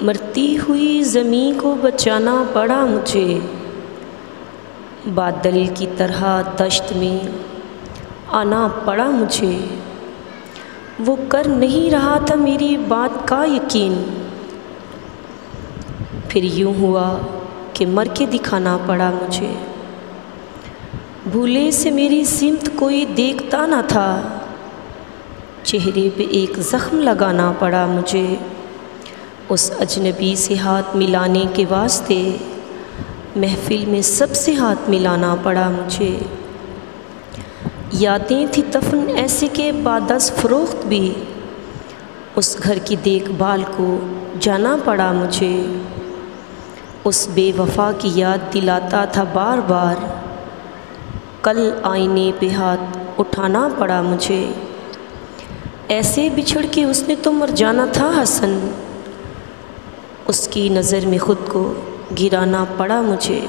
मरती हुई ज़मीं को बचाना पड़ा मुझे, बादल की तरह दश्त में आना पड़ा मुझे। वो कर नहीं रहा था मेरी बात का यकीन, फिर यूँ हुआ कि मर के दिखाना पड़ा मुझे। भूले से मेरी सिमत कोई देखता ना था, चेहरे पे एक ज़ख्म लगाना पड़ा मुझे। उस अजनबी से हाथ मिलाने के वास्ते महफ़िल में सबसे हाथ मिलाना पड़ा मुझे। यादें थी दफन ऐसे के बादस फ़रोख्त भी, उस घर की देखभाल को जाना पड़ा मुझे। उस बेवफ़ा की याद दिलाता था बार बार, कल आईने पे हाथ उठाना पड़ा मुझे। ऐसे बिछड़ के उसने तो मर जाना था हसन, उसकी नज़र में ख़ुद को गिराना पड़ा मुझे।